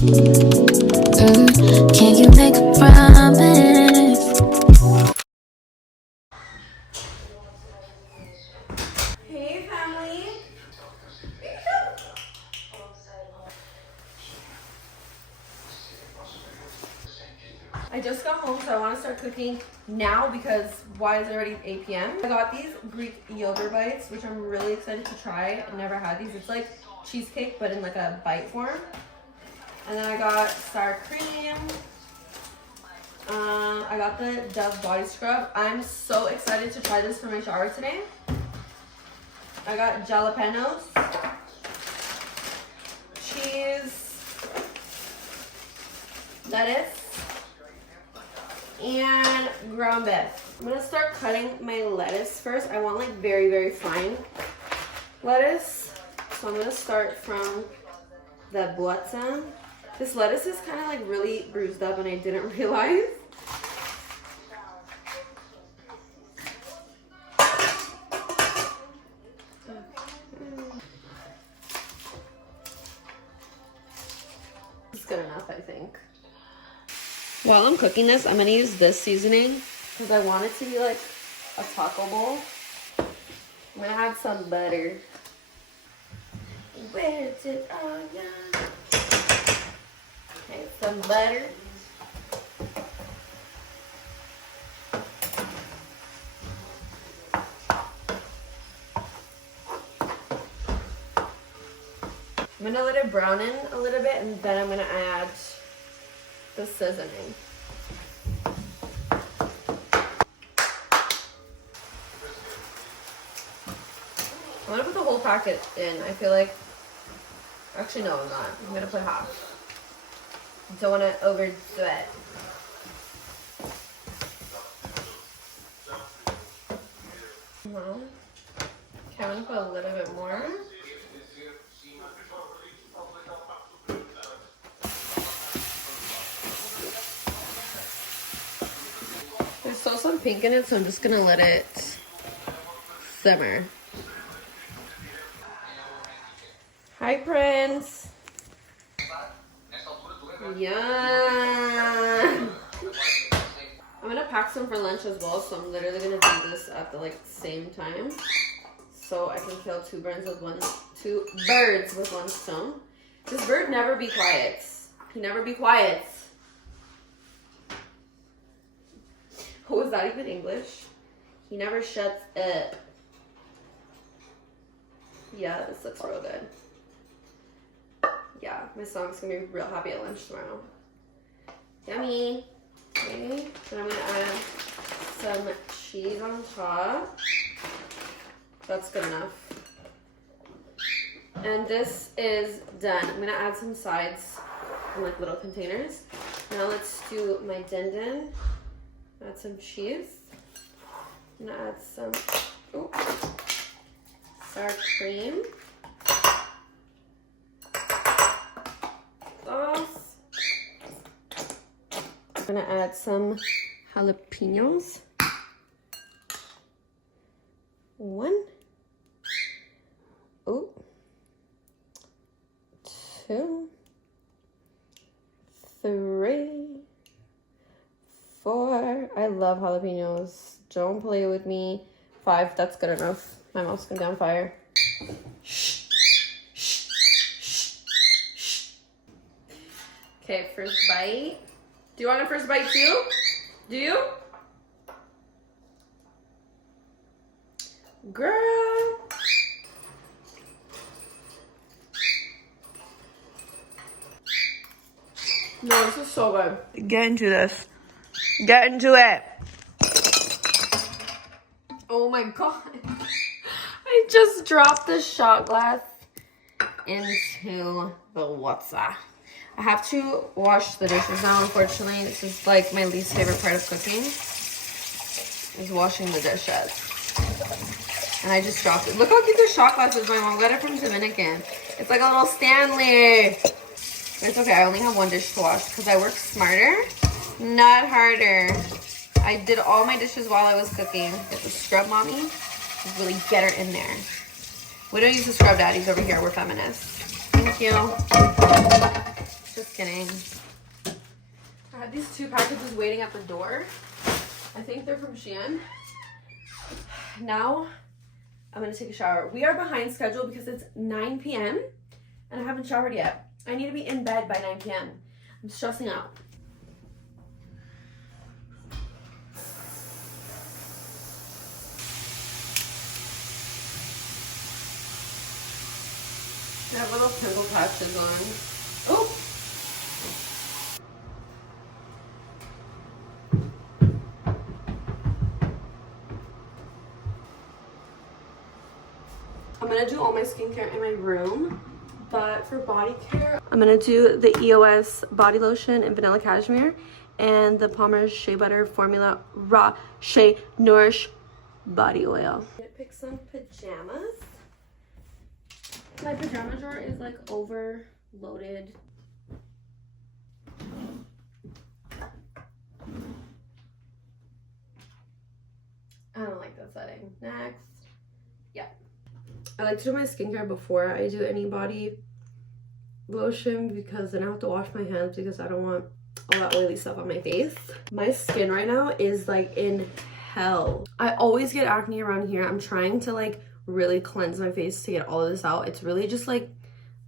Can you make a promise? Hey family. I just got home, so I want to start cooking now because why is it already 8 p.m.? I got these Greek yogurt bites, which I'm really excited to try. I've never had these. It's like cheesecake, but in like a bite form. And then I got sour cream. I got the Dove body scrub. I'm so excited to try this for my shower today. I got jalapenos, cheese, lettuce, and ground beef. I'm gonna start cutting my lettuce first. I want like very, very fine lettuce. So I'm gonna start from the buata. This lettuce is kind of like really bruised up and I didn't realize. It's good enough, I think. While I'm cooking this, I'm gonna use this seasoning because I want it to be like a taco bowl. I'm gonna add some butter. Where's it? Oh yeah. Okay, some butter. I'm gonna let it brown in a little bit and then I'm gonna add the seasoning. I'm gonna put the whole packet in. I feel like, actually no, I'm not. I'm gonna put half. Don't wanna overdo it. Okay, I'm gonna put a little bit more. There's still some pink in it, so I'm just gonna let it simmer. Hi, Prince. Yeah. I'm gonna pack some for lunch as well, so I'm literally gonna do this at the same time, so I can kill two birds with one stone. This bird never be quiet. He never be quiet. Oh, is that even English? He never shuts up. Yeah, this looks real good. Yeah, my stomach's gonna be real happy at lunch tomorrow. Yummy. Okay, then I'm gonna add some cheese on top. That's good enough. And this is done. I'm gonna add some sides in little containers. Now let's do my din. Add some cheese. I'm gonna add some sour cream. Sauce. I'm gonna add some jalapenos. 1. 2. 3. 4. I love jalapenos. Don't play with me. 5. That's good enough. My mouth's going down fire. Shh. Shh. Shh. Shh. Okay, first bite. Do you want a first bite too? Do you? Girl. No, this is so good. Get into this. Get into it. Oh my god. I just dropped the shot glass into the water. I have to wash the dishes now, unfortunately. This is like my least favorite part of cooking, is washing the dishes. And I just dropped it. Look how cute this shot glass is. My mom got it from Dominican. It's like a little Stanley. It's okay, I only have one dish to wash because I work smarter, not harder. I did all my dishes while I was cooking. Get the scrub mommy. Just really get her in there. We don't use the scrub daddies over here. We're feminists. Thank you. Just kidding. I had these 2 packages waiting at the door. I think they're from Shein. Now, I'm gonna take a shower. We are behind schedule because it's 9 p.m. and I haven't showered yet. I need to be in bed by 9 p.m. I'm stressing out. I have little pimple patches on. Oh! I'm gonna do all my skincare in my room, but for body care, I'm gonna do the EOS body lotion in vanilla cashmere and the Palmer's Shea Butter Formula Raw Shea Nourish body oil. I'm gonna pick some pajamas. My pajama drawer is like overloaded. I don't like that setting. Next. Yeah. I like to do my skincare before I do any body lotion because then I have to wash my hands because I don't want all that oily stuff on my face. My skin right now is like in hell. I always get acne around here. I'm trying to like really cleanse my face to get all of this out. It's really just like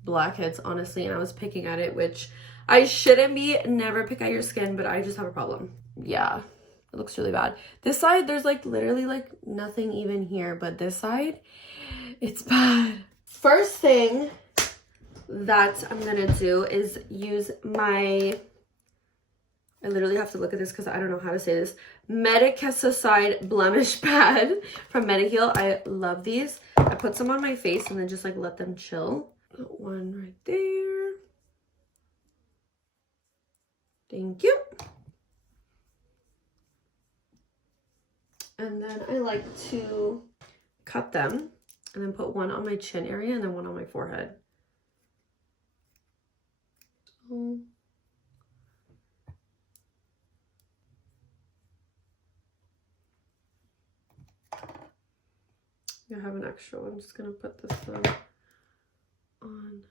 blackheads, honestly, and I was picking at it, which I shouldn't be. Never pick at your skin, but I just have a problem. Yeah, it looks really bad. This side, there's like literally like nothing even here, but this side, it's bad. First thing that I'm gonna do is use my, I literally have to look at this because I don't know how to say this, Cassidysehrish blemish pad from Mediheal. I love these. I put some on my face and then just like let them chill. Put one right there. Thank you. And then I like to cut them and then put one on my chin area and then one on my forehead. So, I have an extra one. I'm just gonna put this one on.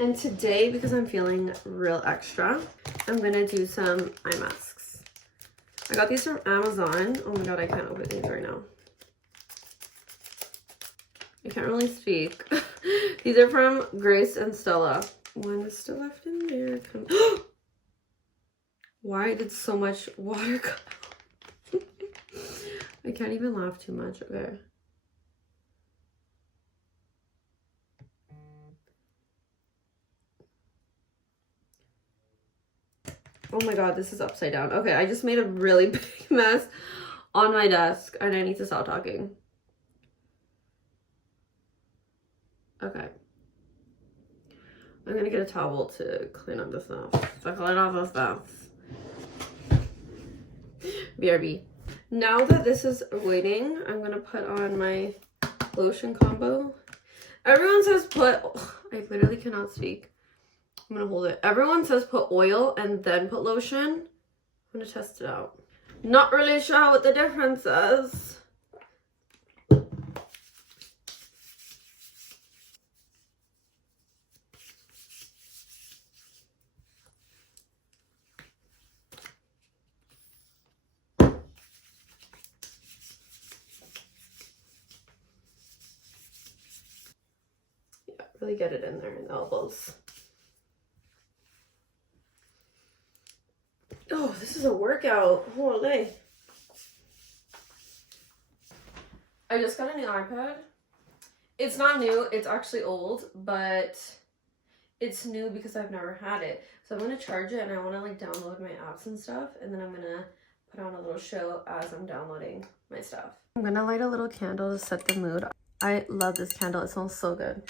And today, because I'm feeling real extra, I'm gonna do some eye masks. I got these from Amazon. Oh my god, I can't open these right now. I can't really speak. These are from Grace and Stella. One is still left in there. Why did so much water come out? I can't even laugh too much. Okay. Oh my god, this is upside down. Okay, I just made a really big mess on my desk and I need to stop talking. Okay. I'm gonna get a towel to clean up this mess. To clean up this mess. BRB. Now that this is waiting, I'm gonna put on my lotion combo. Everyone says put, I literally cannot speak. I'm gonna hold it. Everyone says put oil and then put lotion. I'm gonna test it out. Not really sure what the difference is. Really get it in there in the elbows. Oh, this is a workout. Holy. I just got a new iPad. It's not new, it's actually old, but it's new because I've never had it. So I'm gonna charge it and I wanna like download my apps and stuff, and then I'm gonna put on a little show as I'm downloading my stuff. I'm gonna light a little candle to set the mood. I love this candle, it smells so good.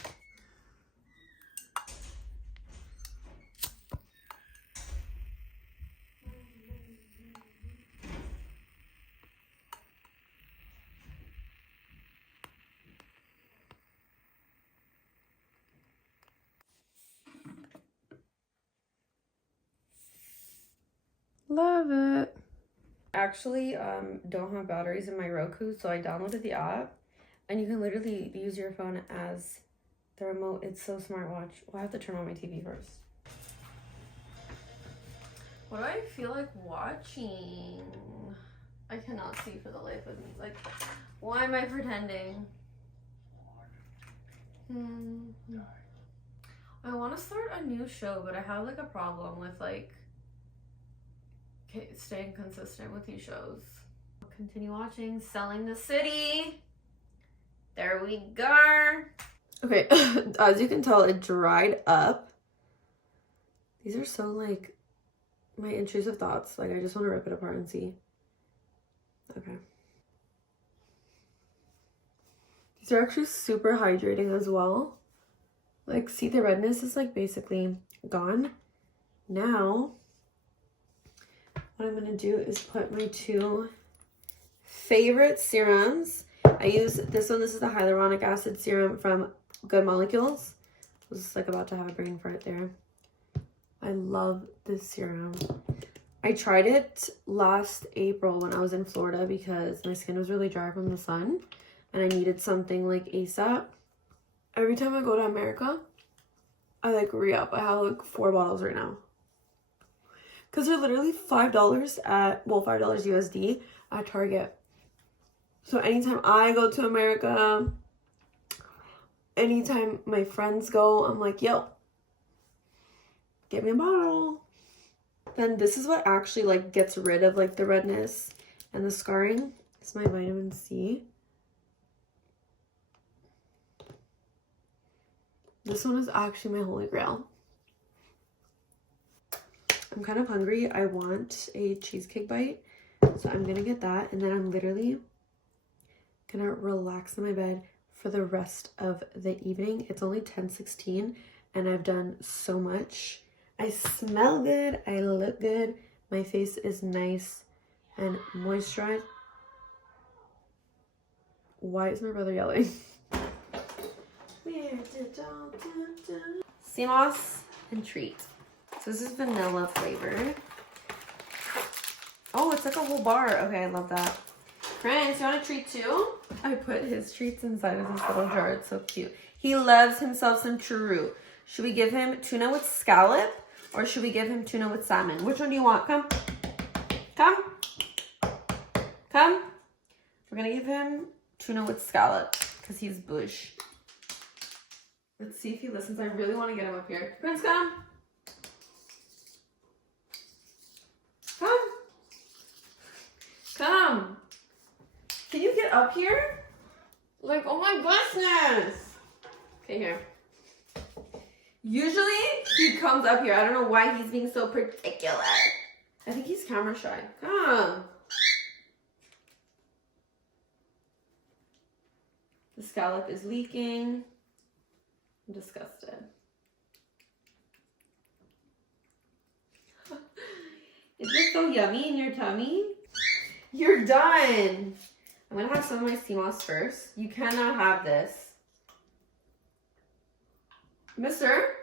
Love it. Actually, don't have batteries in my Roku, so I downloaded the app, and you can literally use your phone as The remote, it's so smart. Watch. Well, I have to turn on my TV first. What do I feel like watching? I cannot see for the life of me. Like, why am I pretending? I want to start a new show, but I have like a problem with like staying consistent with these shows. I'll continue watching Selling the City. There we go. Okay, as you can tell, it dried up. These are so like my intrusive thoughts. Like, I just want to rip it apart and see. Okay. These are actually super hydrating as well. Like, see, the redness is like basically gone. Now, what I'm gonna do is put my 2 favorite serums. I use this one. This is the hyaluronic acid serum from Good Molecules. I was just like about to have a brain fart there. I love this serum. I tried it last April when I was in Florida because my skin was really dry from the sun and I needed something like ASAP. Every time I go to America, I like re-up. I have like 4 bottles right now. Because they're literally $5 at, well, $5 USD at Target. So anytime I go to America, anytime my friends go, I'm like, yo, get me a bottle. Then this is what actually like gets rid of like the redness and the scarring. It's my vitamin C. This one is actually my holy grail. I'm kind of hungry. I want a cheesecake bite. So I'm gonna get that. And then I'm literally gonna relax in my bed for the rest of the evening. It's only 10:16 and I've done so much. I smell good. I look good. My face is nice and moisturized. Why is my brother yelling? Sea moss and treat. So this is vanilla flavored. Oh, it's like a whole bar. Okay, I love that. Prince, you want a treat too? I put his treats inside of this little jar. It's so cute. He loves himself some churro. Should we give him tuna with scallop or should we give him tuna with salmon? Which one do you want? Come. Come. Come. We're going to give him tuna with scallop because he's bush. Let's see if he listens. I really want to get him up here. Prince, come. Come. Come. Can you get up here? Like, oh my goodness. Okay, here. Usually, he comes up here. I don't know why he's being so particular. I think he's camera shy. Come. The scallop is leaking. I'm disgusted. Is this so yummy in your tummy? You're done. I'm gonna have some of my sea moss first. You cannot have this. Mister?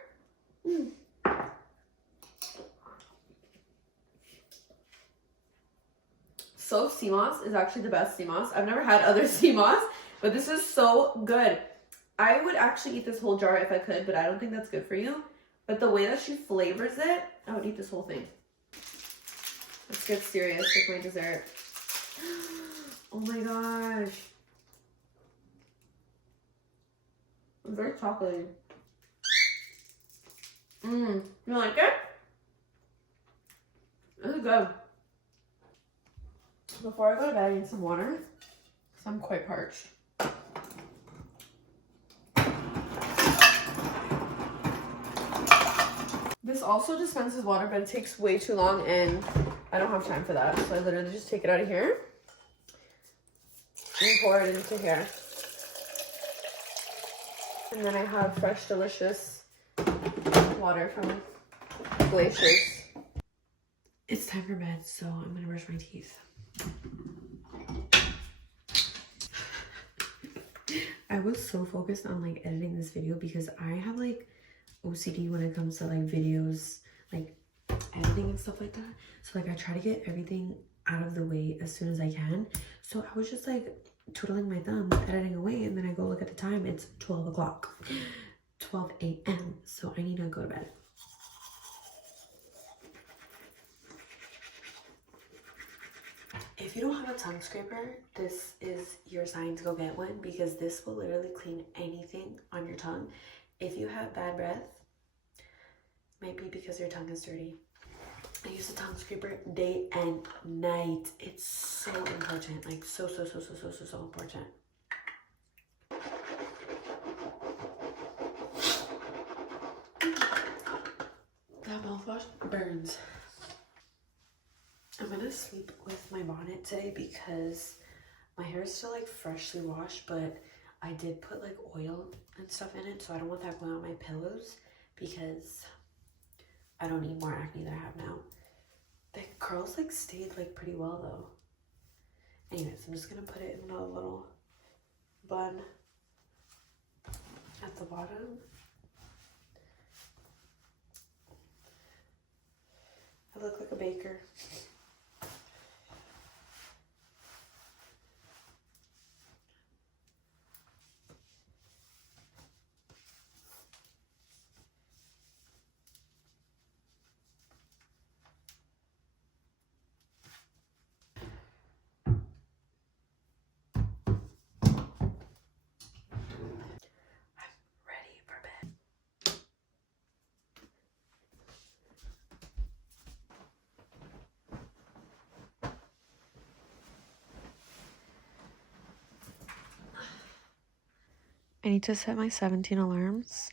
So sea moss is actually the best sea moss. I've never had other sea moss, but this is so good. I would actually eat this whole jar if I could, but I don't think that's good for you. But the way that she flavors it, I would eat this whole thing. Let's get serious with my dessert. Oh my gosh. It's very chocolatey. You like it? This is good. Before I go to bed, I need some water because I'm quite parched. This also dispenses water, but it takes way too long and I don't have time for that. So I literally just take it out of here and pour it into here. And then I have fresh, delicious water from Glaciers. It's time for bed, so I'm gonna brush my teeth. I was so focused on like editing this video because I have like OCD when it comes to like videos, like editing and stuff like that. So like I try to get everything out of the way as soon as I can. So I was just like twiddling my thumb, editing away, and then I go look at the time, it's 12 o'clock. 12 a.m. So I need to go to bed. If you don't have a tongue scraper, this is your sign to go get one, because this will literally clean anything on your tongue. If you have bad breath, might be because your tongue is dirty. I use a tongue scraper day and night. It's so important, like so important. That mouthwash burns. I'm gonna sleep with my bonnet today because my hair is still like freshly washed, but I did put like oil and stuff in it, so I don't want that going on my pillows because I don't need more acne than I have now. The curls like stayed like pretty well though. Anyways, I'm just gonna put it in a little bun at the bottom. I look like a baker. Ready for bed. I need to set my 17 alarms.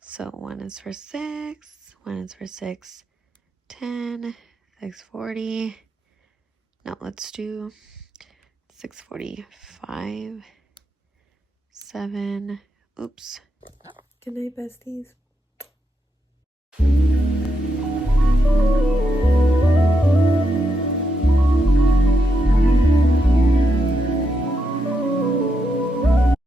So one is for 6, one is for 6:10, 6:40. No, let's do 6:45, 7. Oops. Good night, besties.